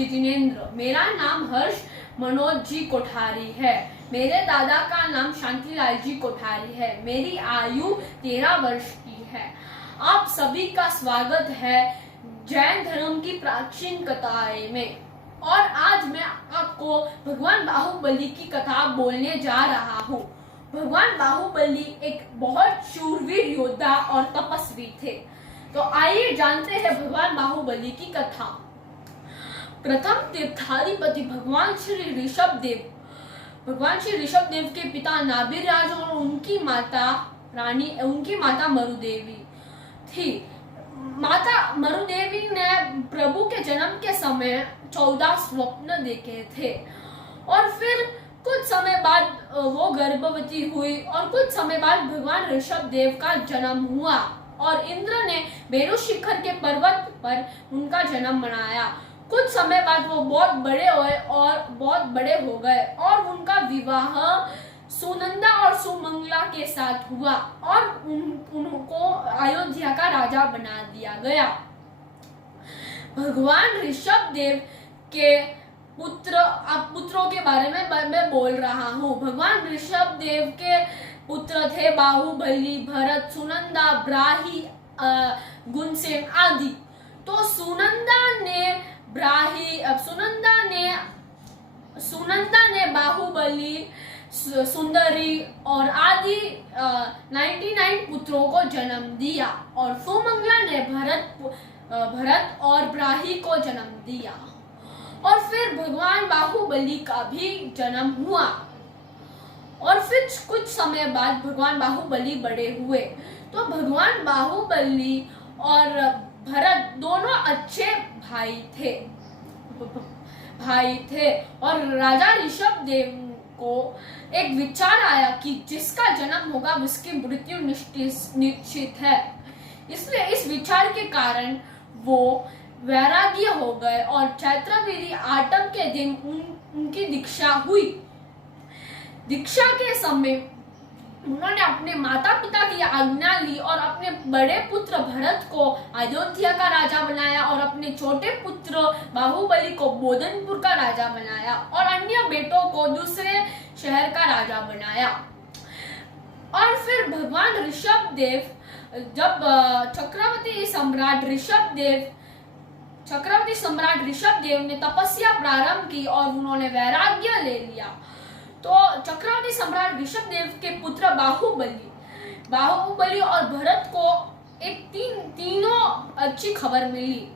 जी जिनेंद्र। मेरा नाम हर्ष मनोज जी कोठारी है। मेरे दादा का नाम शांतिलाल जी कोठारी है। मेरी आयु 13 वर्ष की है। आप सभी का स्वागत है जैन धर्म की प्राचीन कथाएं में। और आज मैं आपको भगवान बाहुबली की कथा बोलने जा रहा हूँ। भगवान बाहुबली एक बहुत शूरवीर योद्धा और तपस्वी थे। तो आइए जानते हैं भगवान बाहुबली की कथा। प्रथम तीर्थाधिपति भगवान श्री ऋषभ देव के पिता नाभिर राज और उनकी माता मरुदेवी थी। माता मरुदेवी ने प्रभु के जन्म के समय 14 स्वप्न देखे थे और फिर कुछ समय बाद वो गर्भवती हुई और कुछ समय बाद भगवान ऋषभ देव का जन्म हुआ और इंद्र ने मेरु शिखर के पर्वत पर उनका जन्म मनाया। कुछ समय बाद वो बहुत बड़े हो गए और उनका विवाह सुनंदा और सुमंगला के साथ हुआ और उनको अयोध्या का राजा बना दिया गया। भगवान ऋषभ देव के पुत्रों के बारे में मैं बोल रहा हूँ। भगवान ऋषभ देव के पुत्र थे बाहुबली, भरत, सुनंदा, ब्राही, गुणसेन आदि। तो सुनंदा ने बाहुबली, सुंदरी और आदि 99 पुत्रों को जन्म दिया और सुमंगला ने भरत और ब्राही को जन्म दिया और फिर भगवान बाहुबली का भी जन्म हुआ और फिर कुछ समय बाद भगवान बाहुबली बड़े हुए। तो भगवान बाहुबली और भरत दोनों अच्छे भाई थे और राजा ऋषभ देव को एक विचार आया कि जिसका जन्म होगा उसकी मृत्यु निश्चित है। इसलिए इस विचार के कारण वो वैराग्य हो गए और चैत्रवेदी आठम के दिन उनकी दीक्षा हुई। दीक्षा के समय उन्होंने अपने माता पिता की आज्ञा ली और अपने बड़े पुत्र भरत को अयोध्या का राजा बनाया और अपने छोटे पुत्र बाहुबली को बोधनपुर का राजा बनाया और अन्य बेटों को दूसरे शहर का राजा बनाया। और फिर भगवान ऋषभ देव जब चक्रवर्ती सम्राट ऋषभ देव ने तपस्या प्रारंभ की और उन्होंने वैराग्य ले लिया, तो चक्रवर्ती सम्राट ऋषभ देव के पुत्र बाहुबली और भरत को तीनों अच्छी खबर मिली।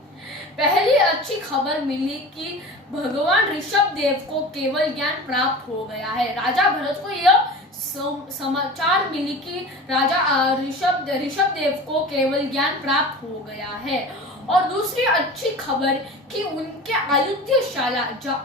पहली अच्छी खबर मिली कि भगवान ऋषभ देव को केवल ज्ञान प्राप्त हो गया है। राजा भरत को यह समाचार मिली कि राजा ऋषभ देव को केवल ज्ञान प्राप्त हो गया है। और दूसरी अच्छी खबर कि उनके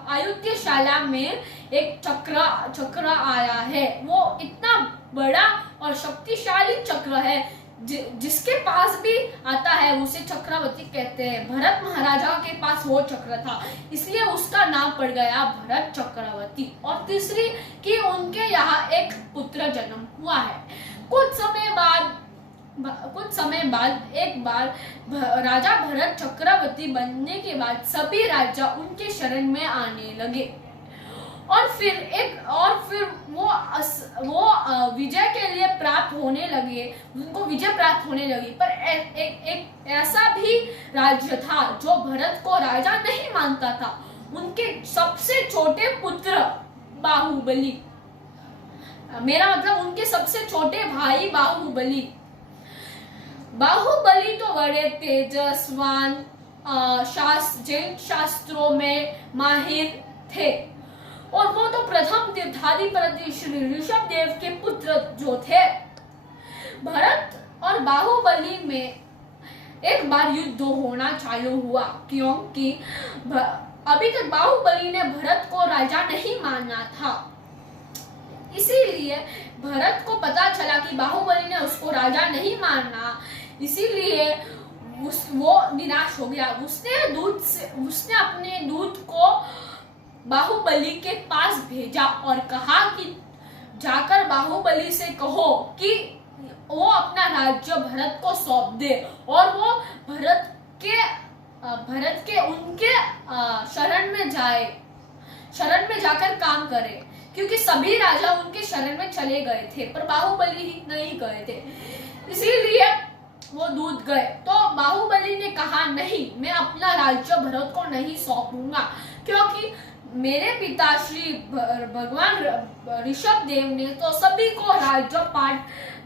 आयुध्यशाला में एक चक्र आया है। वो इतना बड़ा और शक्तिशाली चक्र है जिसके पास भी आता है उसे चक्रवर्ती कहते हैं। भरत महाराजा के पास वो चक्र था, इसलिए उसका नाम पड़ गया भरत चक्रवर्ती। और तीसरी कि उनके यहाँ एक पुत्र जन्म हुआ है। कुछ समय बाद एक बार राजा भरत चक्रवर्ती बनने के बाद सभी राजा उनके शरण में आने लगे और फिर वो विजय के लिए उनको विजय प्राप्त होने लगी। पर एक ऐसा भी राज्य था जो भरत को राजा नहीं मानता था। उनके सबसे छोटे पुत्र बाहुबली, मेरा मतलब उनके सबसे छोटे भाई बाहुबली तो बड़े तेजस्वान, जैन शास्त्रों में माहिर थे और वो तो प्रथम तीर्थाधिपति श्री ऋषभ देव के पुत्र जो थे। भरत और बाहुबली में एक बार युद्ध होना चालू हुआ क्योंकि अभी तक बाहुबली ने भरत को राजा नहीं माना था। इसीलिए भरत को पता चला कि बाहुबली ने उसको राजा नहीं माना, इसीलिए वो निराश हो गया। उसने अपने दूत को बाहुबली के पास भेजा और कहा कि जाकर बाहुबली से कहो कि वो अपना राज्य भरत को सौंप दे और वो भरत के भरत के उनके शरण में जाए, शरण में जाकर काम करे, क्योंकि सभी राजा उनके शरण में चले गए थे पर बाहुबली ही नहीं गए थे, इसीलिए वो दूत गए। तो बाहुबली ने कहा नहीं, मैं अपना राज्य भरत को नहीं सौंपूंगा, क्योंकि मेरे पिता श्री भगवान ऋषभ देव ने तो सभी को राज्य पाठ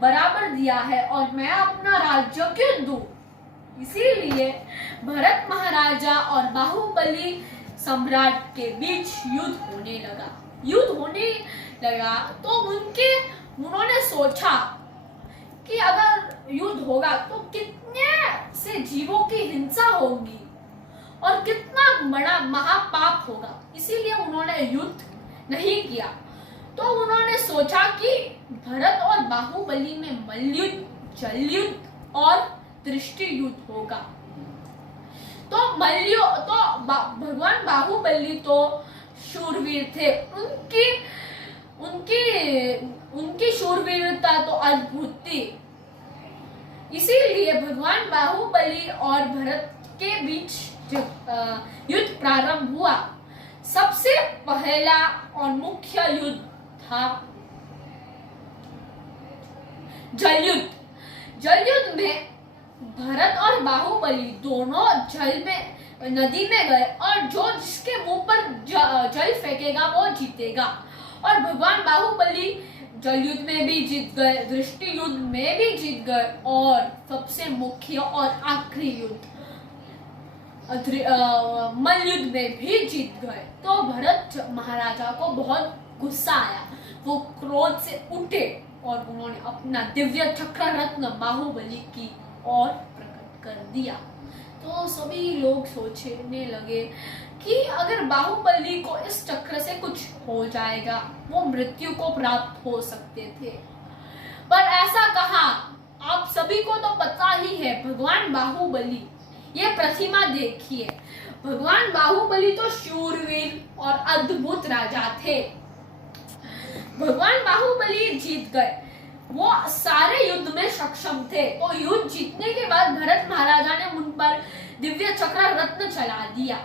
बराबर दिया है और मैं अपना राज्य क्यों दूं। इसीलिए भरत महाराजा और बाहुबली सम्राट के बीच युद्ध होने लगा। तो उन्होंने सोचा कि अगर युद्ध होगा तो कितने से जीवों की हिंसा होगी और कितना बड़ा महापाप होगा, इसीलिए उन्होंने युद्ध नहीं किया। तो उन्होंने सोचा कि भरत और बाहुबली में मल्लयुद्ध, जलयुद्ध और दृष्टि युद्ध होगा। तो भगवान बाहुबली तो शूरवीर थे, उनकी शूरवीरता तो अद्भुत थी, इसीलिए भगवान बाहुबली और भरत के बीच जब युद्ध प्रारंभ हुआ, सबसे पहला और मुख्य युद्ध था जलयुद्ध। जलयुद्ध में भरत और बाहुबली दोनों नदी में गए और जिसके मुंह पर जल फेंकेगा वो जीतेगा। और भगवान बाहुबली जलयुद्ध में भी जीत गए, दृष्टि युद्ध में भी जीत गए और सबसे मुख्य और आखिरी युद्ध मल्लयुद्ध में भी जीत गए। तो भरत महाराजा को बहुत गुस्सा आया, वो क्रोध से उठे और उन्होंने अपना दिव्य चक्र रत्न बाहुबली की ओर प्रकट कर दिया। तो सभी लोग सोचने लगे कि अगर बाहुबली को इस चक्र से कुछ हो जाएगा, वो मृत्यु को प्राप्त हो सकते थे, पर ऐसा कहा। आप सभी को तो पता ही है भगवान बाहुबली, ये प्रतिमा देखिए, भगवान बाहुबली तो शूरवीर और अद्भुत राजा थे। भगवान बाहुबली जीत गए, वो सारे युद्ध में सक्षम थे। तो युद्ध जीतने के बाद भरत महाराजा ने उन पर दिव्य चक्र रत्न चला दिया।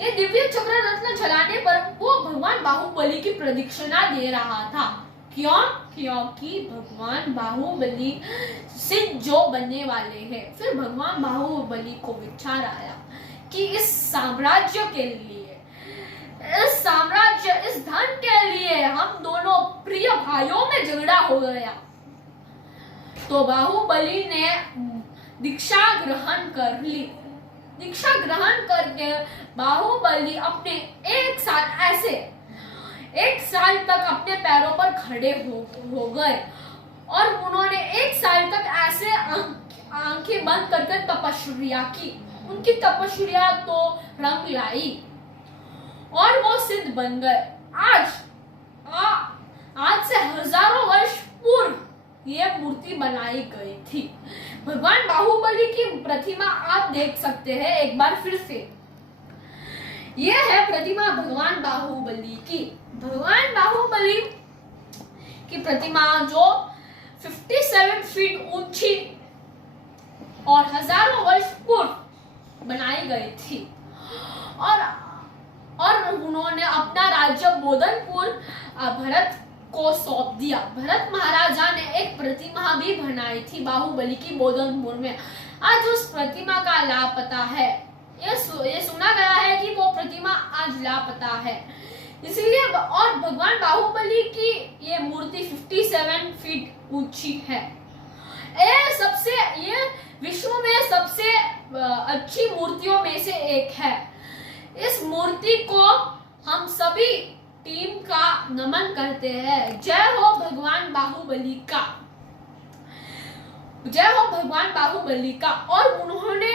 ये दिव्य चक्र रत्न चलाने पर वो भगवान बाहुबली की प्रदक्षिणा दे रहा था। क्यों? क्योंकि भगवान बाहुबली सिद्ध जो बनने वाले हैं। फिर भगवान बाहुबली को विचार आया कि इस साम्राज्य के लिए, इस धन के लिए हम दोनों प्रिय भाइयों में झगड़ा हो गया। तो बाहुबली ने दीक्षा ग्रहण कर ली। दीक्षा ग्रहण करके बाहुबली अपने एक साल तक अपने पैरों पर खड़े हो गए और उन्होंने एक साल तक ऐसे आंखें बंद करके तपस्या की। उनकी तपस्या तो रंग लाई और वो सिद्ध बन गए। आज से हजारों वर्ष पूर्व ये मूर्ति बनाई गई थी। भगवान बाहुबली की प्रतिमा आप देख सकते हैं एक बार फिर से। ये है प्रतिमा भगवान बाहुबली की। भगवान बाहुबली की प्रतिमा जो 57 फीट ऊंची और हजारों वर्ष पूर्व बनाई गई थी और उन्होंने अपना राज्य बोधनपुर भरत को सौंप दिया। भरत महाराजा ने एक प्रतिमा भी बनाई थी बाहुबली की बोधनपुर में। आज उस प्रतिमा का लापता है। ये सुना गया है कि वो प्रतिमा आज लापता है। इसीलिए और भगवान बाहुबली की ये मूर्ति 57 फीट ऊंची है। ये विश्व में सबसे अच्छी मूर्तियों में से एक है। इस मूर्ति को हम सभी टीम का नमन करते हैं। जय हो भगवान बाहुबली का, जय हो भगवान बाहुबली का। और उन्होंने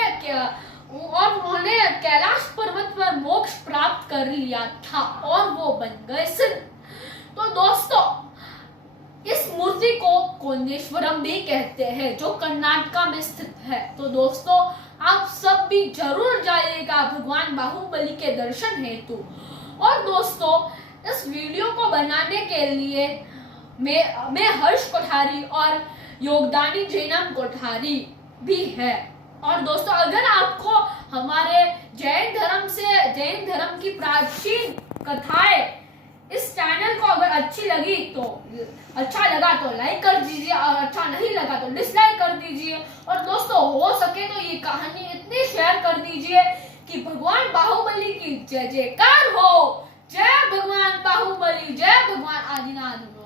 कैलाश पर्वत पर मोक्ष प्राप्त कर लिया था और वो बन गए सिद्ध। तो दोस्तों, इस मूर्ति को कोन्नेश्वरम भी कहते हैं जो कर्नाटका में स्थित है। तो दोस्तों, आप सब भी जरूर जाइएगा भगवान बाहुबली के दर्शन हेतु। और दोस्तों, इस वीडियो को बनाने के लिए मैं हर्ष कोठारी और योगदानी जैनम कोठारी भी है। और दोस्तों, अगर आपको हमारे जैन धर्म की प्राचीन कथाएं इस चैनल को अगर अच्छी लगी तो अच्छा लगा तो लाइक कर दीजिए और अच्छा नहीं लगा तो डिसलाइक कर दीजिए। और दोस्तों हो सके तो ये कहानी इतनी शेयर कर दीजिए कि भगवान बाहुबली की जय जयकार हो। जय भगवान बाहुबली, जय भगवान आदिनाथ।